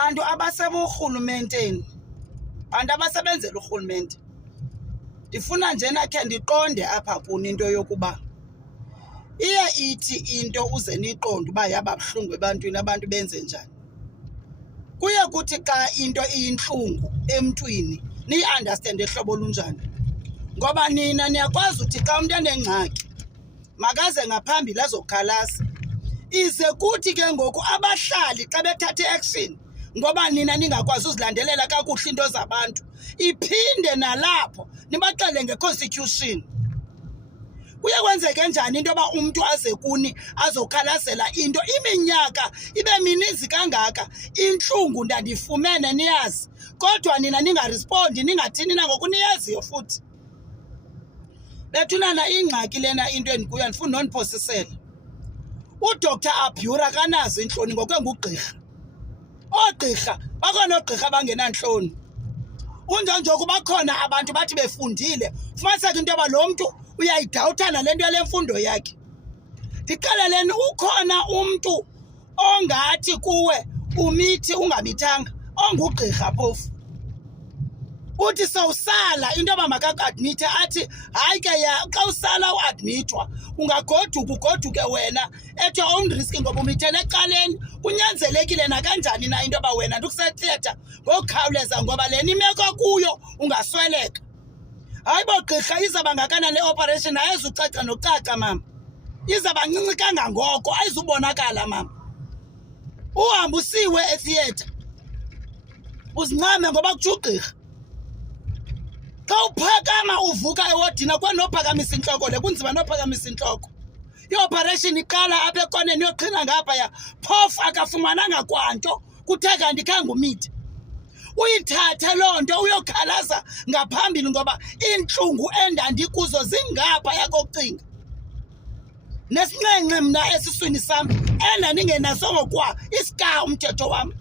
bantu abaseburhulumenteni, bantu abasebenzela urhulumente, ndifuna njena khe ndiqonde apha kuni into yokuba iye ithi into uze niqonde uba yaba buhlungu ebantwini, abantu benze njani. Kuye kuthi xa into iyintlungu emntwini niyi-understande hlobo olunjani, ngoba nina niyakwazi uthi xa umntu enengxaki makaze ngaphambili azokhalasa, ize kuthi ke ngoku abahlali xa bethathe i-action ngoba nina ningakwazi uzilandelela kakuhle into zabantu, iphinde nalapho nibaxele nge-constitution. Kuye kwenzeke njani into yoba umntu aze kuni azokhalazela into iminyaka ibe mininzi kangaka, intlungu ndandifumene niyazi, kodwa nina ningarispondi, ningathini nangoku niyaziyo futhi. Bethunana ingxaki lena into endikuyo andifuni nondiphosisela. UDr Abura kanazo intloni ngokwengugqirha. Oogqirha bakhona oogqirha abangenantloni. Unjonjoku bakhona abantu bathi befundile fumaniseka into yoba lo mntu uyayidawuthana le nto yale mfundo yakhe. Ndixeleleni, ukhona umntu ongathi kuwe umithi ungamithanga ongugqirha phofu. Uthi sawusala into yoba makakuadmithe athi hayi ke xa usala uadmithwa ungagoduka ugoduke wena at your own risk ngoba umithele ecaleni. Kunyanzelekile nakanjani na into yoba wena ndikusethetha ngokukhawuleza ngoba lena imeko kuyo ungasweleka. Hayi bo gqirha, izaba ngakanani le operation ayezucaca nocaca mama, izaba ncinci kangangoko ayizubonakala mama. Uhambe usiwe etheatre uzincame ngoba kutsho ugqirha. Xa uphakama uvuka ewodini kwanophakamisa intloko le, kunzima nophakamisa intloko. I-operation iqala apha ekoneni yoqhina ngaphaya, phofu akafumananga kwanto, kuthe kanti khange umithe. Uyithathe loo nto uyokhalaza ngaphambili ngoba iintlungu endandikuzo zingaphaya kokucinga. Nesinqenqe mna esiswini sam endandingenaso ngokwa iska umthetho wam.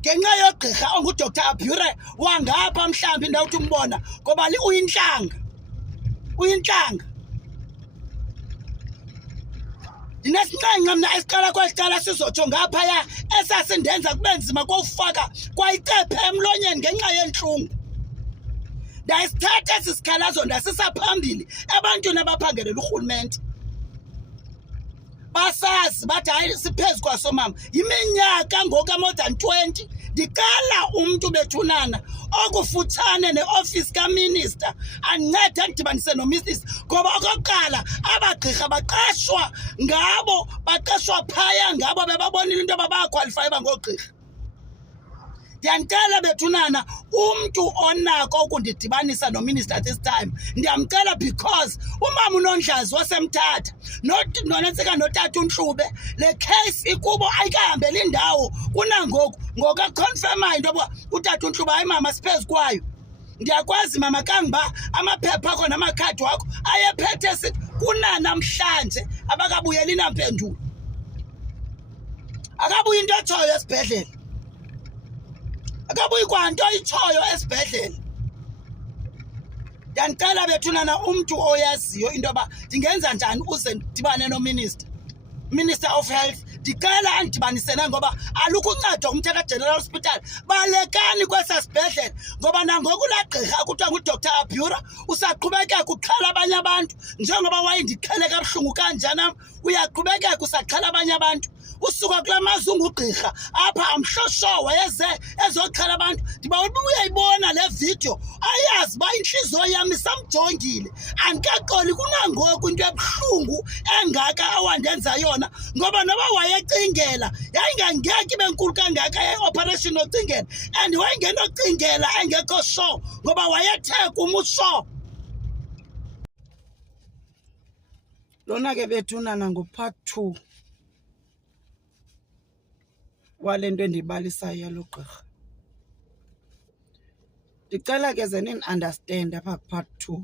Ngenxa yogqirha onguDr Abura wangapha mhlawumbi ndawuthi umbona ngoba uyintlanga. Uyintlanga. Ndinesinqenqe mna esiqala kwesiqala sizotsho ngaphaya esasindenza kube nzima kofaka kwayicephe emlonyeni ngenxa yentlungu. Ndayisithatha esi sikhalazo ndasisa phambili ebantwini abaphangelela urhulumente. Basazi bathi hayi siphezu kwaso mama, yiminyaka ngoku more than 20 ndiqala umntu bethunana okufutshane neofisi kaminister ancede andidibanise nominister, ngoba okokuqala abagqirha baqashwa ngabo, baqashwa phaya ngabo bebabonile into yoba bayakhwalifayo bangoogqirha. Ndiyanicela bethunana, umntu onako ukundidibanisa nominister at this time ndiyamcela, because umama uNondlazi wasemthatha nonentsika notata uNtlube le case ikubo ayikahambeli indawo kunangoku. Ngoku akonfirmayo into yoba utata uNtlube hayi mama siphezu kwayo. Ndiyakwazi mama kangoba amaphepha akho namakhadi wakho ayephethe sithi kunanamhlanje abakabuyeli nampendulo. Akabuyi into etshoyo esibhedlele, akabuyi kwanto itshoyo esibhedlele. Ndiyanicela bethunana, umntu oyaziyo into yoba ndingenza njani uze ndidibane nominister, Minister of Health, ndicela andidibanise naye ngoba alukho uncedo kumthetho General Hospital. Balekani kwesa sibhedlele ngoba nangoku laa gqirha kuthiwa nguDr Abura usaqhubekeka uxhala abanye abantu njengoba wayendiqhele kabuhlungu kanjanam, uyaqhubekeka usaqhala abanye abantu. Usuka kula mazwe ungugqirha apha amhlosho wayeze ezoxhala abantu. Ndiba uyayibona le video ayazi uba intliziyo yam isamjongile, andikaxoli kunangoku into ebuhlungu engaka awandenza yona, ngoba noba wayecingela yayingangeke ibe nkulu kangaka ye-operation ocingela, and wayengenocingela engekho sure ngoba wayetheka umusho. Lona ke bethunana ngo-part 2 wale nto endibalisayo yalo gqirha. Ndicela ke ze nini-understand apha ku-part 2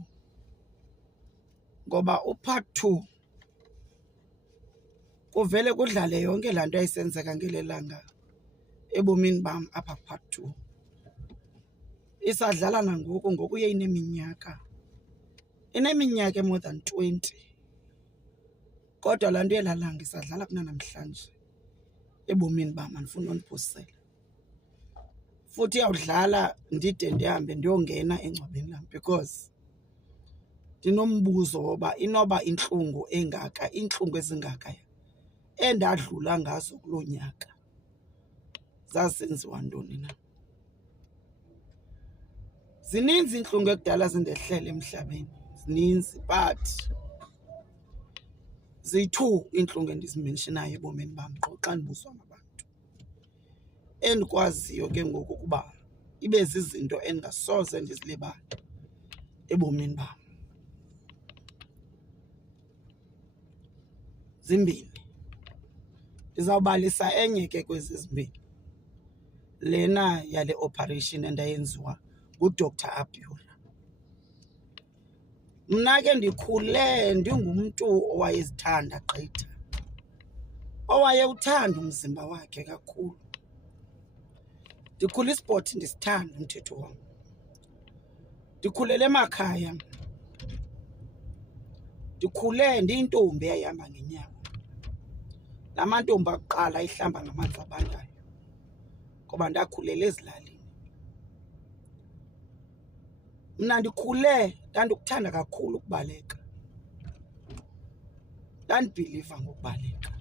ngoba u-part 2 kuvele kudlale yonke laa nto yayisenzeka ngelelanga ebomini bam apha ku-part 2. Isadlala nangoku, ngoku iye ineminyaka more than 20, kodwa laa nto yelalanga isadlala kunanamhlanje ebomini bam, andifuni nondiphosela. futhi iyawudlala ndide ndihambe ndiyongena engcwabeni lam because ndinombuzo woba inoba intlungu ezingaka endadlula ngazo kuloo nyaka zazenziwa ntoni na. Zininzi iintlungu ekudala zindehlele emhlabeni, zininzi, but ziyi-2 iintlungu endizimenshinayo ebomini bam qho xa ndibuzwa ngabantu endikwaziyo ke ngoku ukuba ibe zizinto endingasoze ndizilibale ebomini bam. Zimbini, ndizawubalisa enye ke kwezi zimbini, lena yale operation endayenziwa nguDr Abhura. Mna ke ndikhule ndingumntu owayezithanda gqitha, owayewuthanda umzimba wakhe kakhulu. Ndikhule isport ndisithanda umthetho wam. Ndikhulele emakhaya, ndikhule ndiyintombi eyahamba ngenyawo, namantombi akuqala ihlamba ngamanzi abandayo, ngoba ndakhulela ezilalini. Mna ndikhule ndandikuthanda kakhulu ukubaleka, ndandibhiliva ngokubaleka,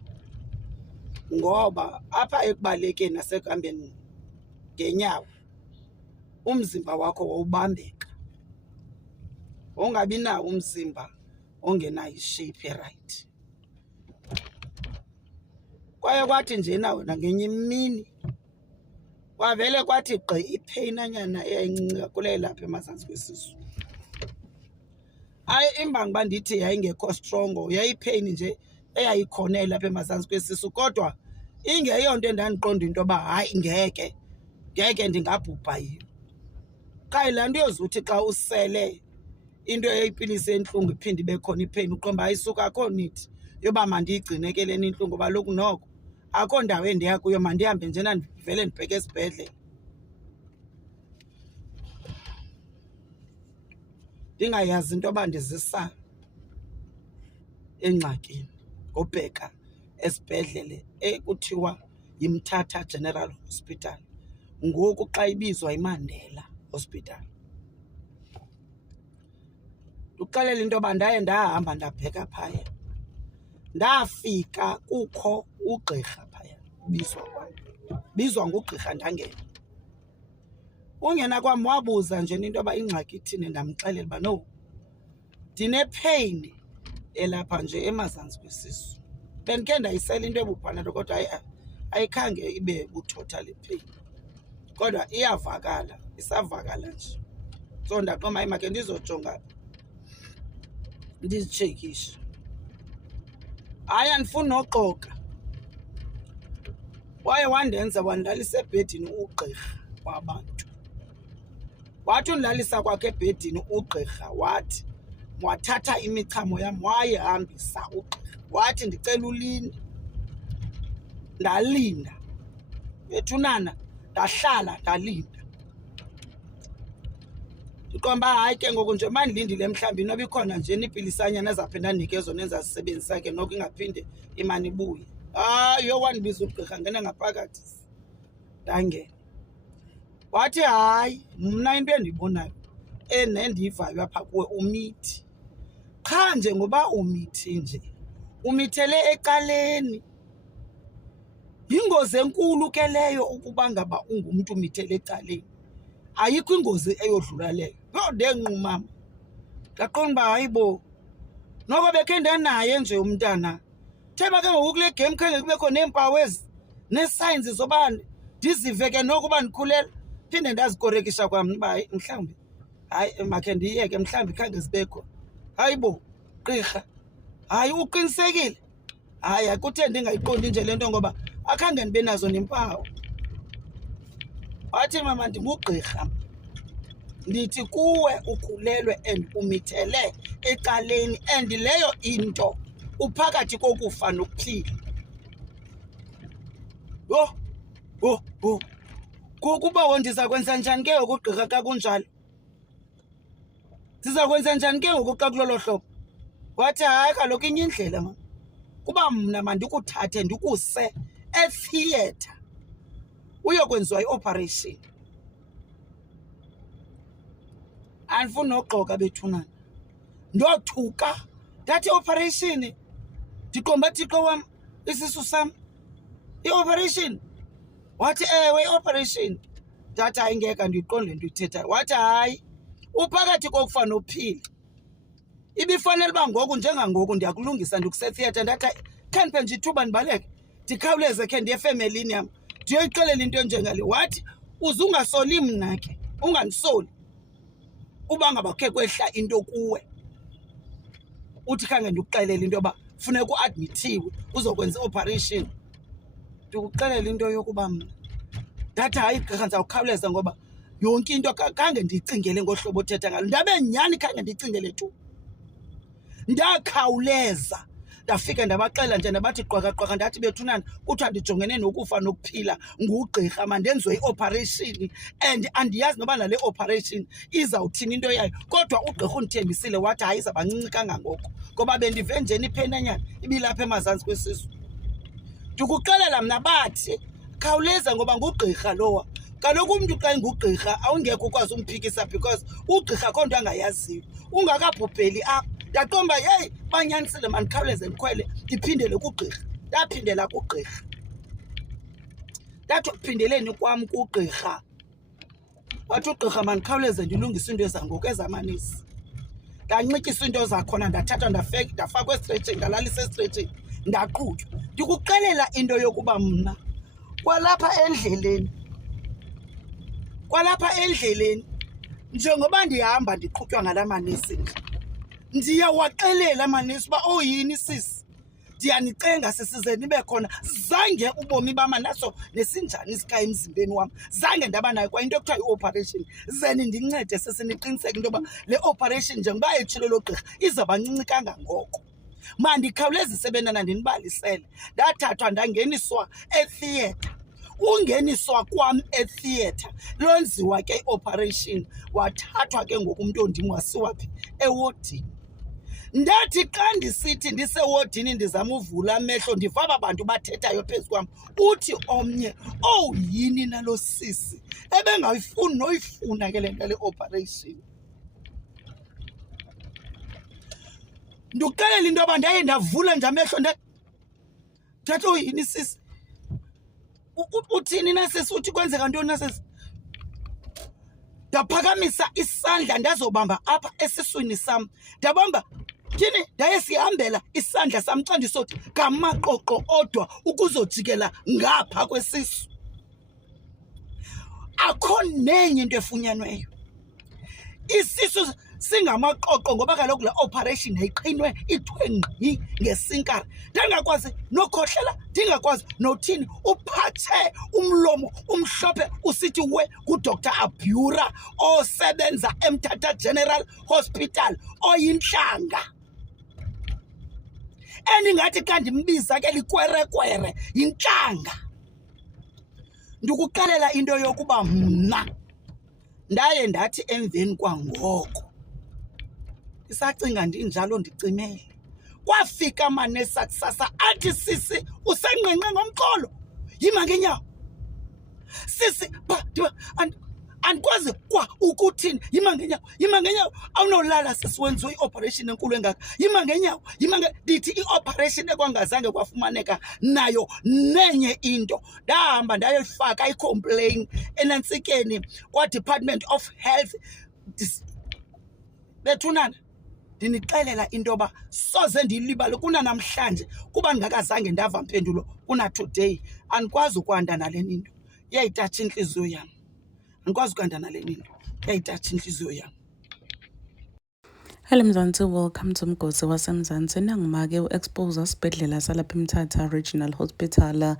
ngoba apha ekubalekeni nasekuhambeni ngenyawo umzimba wakho wawubambeka, wongabi nawo umzimba ongenayo ishape erayithi. Kwaye kwathi nje nawo nangenye imini kwavele kwathi gqi ipheyinanyana eyayincinci kakhulu eyayilapha emazantsi kwesisu. Hayi, imbangi uba ndithi yayingekho strongo, yayipheyini nje eyayikhona eyayilapha emazantsi kwesisu, kodwa ingeyonto endandiqonda into yoba hayi ngeke ndingabhubha yiyo. Qha laa nto yozuthi xa usele into eyipilisi entlungu iphinde ibe khona ipheyini uqomba ayisuka, akho nithi yoba mandiyigcine ke lena intlungu, ngoba loku noko akho ndawo endiya kuyo, mandihambe njena ndivele ndibheke esibhedlele. Ndingayazi into yoba ndizisa engxakini ngobheka esibhedlele ekuthiwa yiMthatha General Hospital, ngoku xa ibizwa iMandela Hospital. Ndikuxelela into yoba ndaye ndahamba ndabheka phaya, ndafika kukho ugqirha phaya, bizwa ngugqirha ndangena. Ungena kwam wabuza nje into yoba ingxaki ithini, ndamxelela uba no, ndinepheyini elapha nje emazantsi kwesisu. Bendike ndayisela into ebuphana kodwa ayikhange ibe buthotha le pheyini, kodwa iyavakala, isavakala nje. So ndaqoma hayi makhe ndizojonga ndizitshekishe. Hayi, andifuni noxoka, waye wandenza wandlalisa ebhedini ugqirha wabantu. Wathi undilalisa kwakhe ebhedini ugqirha wathi wathatha imichamo yam wayihambisa ugqirha, wathi ndicela ulinde. Ndalinda bethunana, ndahlala ndalinda. Ndiqomba hayi ke ngoku nje mandilindile mhlawumbi noba ikhona nje ipilisanyana ezaphinda ndinikezwe nenzazisebenzisa ke noko ingaphinde imane ibuye. Hayi, yowandibiza ugqirha ngena ngaphakathi, ndangena. Wathi hayi, mna into endiyibonayo nendiyivayo apha kuwe umithi, qha nje ngoba umithi nje umithele ecaleni. Yingozi enkulu ke leyo ukuba ngaba ungumntu umithele ecaleni, ayikho ingozi eyodlula leyo. Yho, ndenqumama ndaqonda uba hayi bo, noko bekhe ndenaye nje umntana. Theba ke ngoku kule game khange kubekho neempawu nee-signs zoba ndizive ke noko uba ndikhulela. Phinde ndazikorekisha kwam uba hayi mhlawumbi, hayi makhe ndiyeke mhlawumbi khange zibekho. Hayi bo, gqirha, hayi uqinisekile? Hayi, akuthe ndingayiqondi nje le nto ngoba akhange ndibe nazo neempawu. Wathi mama, ndingugqirha, ndithi kuwe ukhulelwe and umithele ecaleni, and leyo into uphakathi kokufa nokuphila. Yho, kuba ndiza kwenza njani ke ngoku ugqirha xa kunjalo? Ndiza kwenza njani ke ngoku xa kulolo hlobo? Wathi hayi, kaloku inye indlela mama, kuba mna mandikuthathe ndikuse etheatre uyokwenziwa ioperation. andifuni noxoka bethunana. Ndothuka ndathi operation ndiqomba thixo wam isisu sam i-operation. Wathi ewe i-operation. Ndathi hayi ngeka ndiyiqonde le nto uyithethayo. Wathi hayi uphakathi kokufa nophila. Ibifanele uba ngoku njengangoku ndiyakulungisa ndikusetheatre. Ndathi khandiphe nje ithuba ndibaleke ndikhawuleze khe ndiye efemelini yam ndiyoyixelela into enjengale. Wathi uze ungasoli mna ke ungandisoli uba ngaba khe kwehla into kuwe uthi khange ndikuxelela into yoba funeka uadmithiwe uzokwenza i-operation. Ndikuxelela into yokuba mna ndathi hayi gqirha ndizawukhawuleza ngoba yonke into khange ndiyicingele ngohlobo othetha ngalo. Ndabe nyhani khange ndiyicingele tu. Ndakhawuleza ndafika ndabaxela nje ndabathi qwaqaqwaqa ndathi bethunana kuthiwa ndijongene nokufa nokuphila ngugqirha mandenziwe i-operation and andiyazi noba nale operation izawuthini into yayo. Kodwa ugqirha undithembisile wathi hayi izabancinci kangangoko ngoba bendive njeni iphenenyana ibilapha emazantsi kwesisu. Ndikuxelela mna bathi khawuleza ngoba ngugqirha lowa. Kaloku umntu xa ngugqirha awungekho ukwazi umphikisa because ugqirha akho nto angayaziyo ungakabhubheli apha. Ndaqomba yeyi banyanisile mandikhawuleze ndikhwele ndiphindele kugqirha. Ndaphindela kugqirha. Ndathi ukuphindeleni kwam kugqirha wathi ugqirha mandikhawuleze ndilungise into ezangoku ezamanisi. Ndanxityisa into zakhona ndathathwa ndafakwa estretching ndalalisa estretching ndaqhutywa. Ndikuxelela into yokuba mna kwalapha endleleni njengoba ndihamba ndiqhutywa ngala manesi ndiyawaxelela amanesi uba oyini sisi ndiyanicenga sisize nibe khona. Zange ubomi bama naso nesinjani isikhayi emzimbeni wam zange ndaba nayo kwa into ekuthiwa i-operation. Zeni ndincede sesiniqiniseke into yoba le operation njengoba etshilo lo gqirha izabancinci kangangoko. Mandikhawulezise benana ndinibalisele. Ndathathwa ndangeniswa etheatre. Ungeniswa kwam etheatre lonziwa ke i-operation wathathwa ke ngoku umntu ondim wasiwa phi ewodini. Ndathi xa ndisithi ndisewodini ndizama uvula amehlo ndiva aba bantu bathethayo phezu kwam. Uthi omnye owu yini nalo sisi ebengayifuni noyifuna ke le nto le operation. Ndikuxelela into yoba ndaye ndavula nje amehlo ndathi oyini sisi uthini nasisi uthi kwenzeka ntoni nasisi. Ndaphakamisa isandla ndazobamba apha esiswini sam ndabamba thini ndaye sihambela isandla sam xa ndisothi ngamaqoqo odwa ukuzojikela ngapha kwesisu. Akho nenye into efunyanweyo. Isisu singamaqoqo ngoba kaloku le operation yayiqhinwe ithwe ngqi ngesinkara. Ndangakwazi nokhohlela ndingakwazi nothini uphathe umlomo umhlophe usithi we nguDr Abura osebenza eMthatha General Hospital oyintlanga. Endingathi xa ndimbiza ke likwerekwere yintlanga. Ndikuxelela into yokuba mna ndaye ndathi emveni kwangoko isacinga ndinjalo ndicimele. Kwafika amanesi kusasa athi sisi usengqengqe ngomqolo yima ngeenyawo. Sisi andikwazi kwa ukuthini yima ngeenyawo awunolala sisi wenziwe i-operation enkulu engaka. Yima ngeenyawo ndithi i-operation ekwangazange kwafumaneka nayo nenye into. Ndahamba ndayofaka i-complaint enantsikeni kwa-Department of Health. Bethunana ndinixelela into yoba soze ndiyilibale kunanamhlanje kuba ndingakazange ndava mpendulo kuna-today. Andikwazi ukwanda nale nto iyayitatsha intliziyo yam. Andikwazi ukwanda nale nto iyayitatsha intliziyo yam. Hello Mzansi, welcome to Mgosi waseMzansi. Nangimake u-expose isibhedlela salapha eMthatha Regional Hospital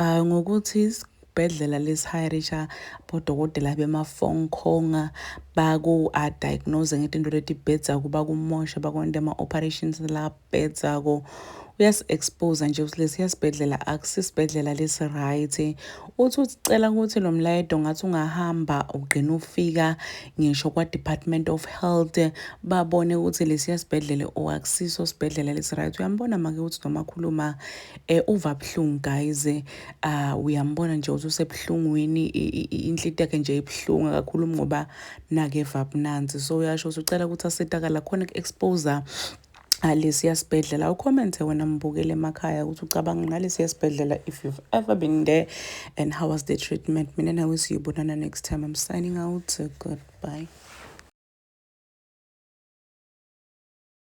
ngokuthi isibhedlela lesihayirisha bodokotela bema-phone khonga baku-diagnose ngetinto letibhedzako bakumosha bakwenta ama-operations lapedzako. uyasi-expose nje ukuthi lesiya sibhedlela akusisibhedlela lesi-right. Uthi ucela ukuthi lo mlayedo ngathi ungahamba ugqina ufika ngisho kwa-Department of Health babone ukuthi lesiya sibhedlela aksiso sibhedlela lesi-right. Uyambona make ukuthi noma khuluma uva buhlungu guys, uyambona nje ukuthi usebuhlungwini, inhliziyo yakhe nje ibuhlungu akakhulumi ngoba nake eva bunanzi. So uyasho ucela ukuthi asitakala khona ku-exposer lesiya sibhedlela. Ucommente wena mbukele emakhaya ukuthi ucabanga ngalesiya sibhedlela if you've ever been there and how was the treatment. Mina nawe siyibonana next time. I'm signing out. Goodbye.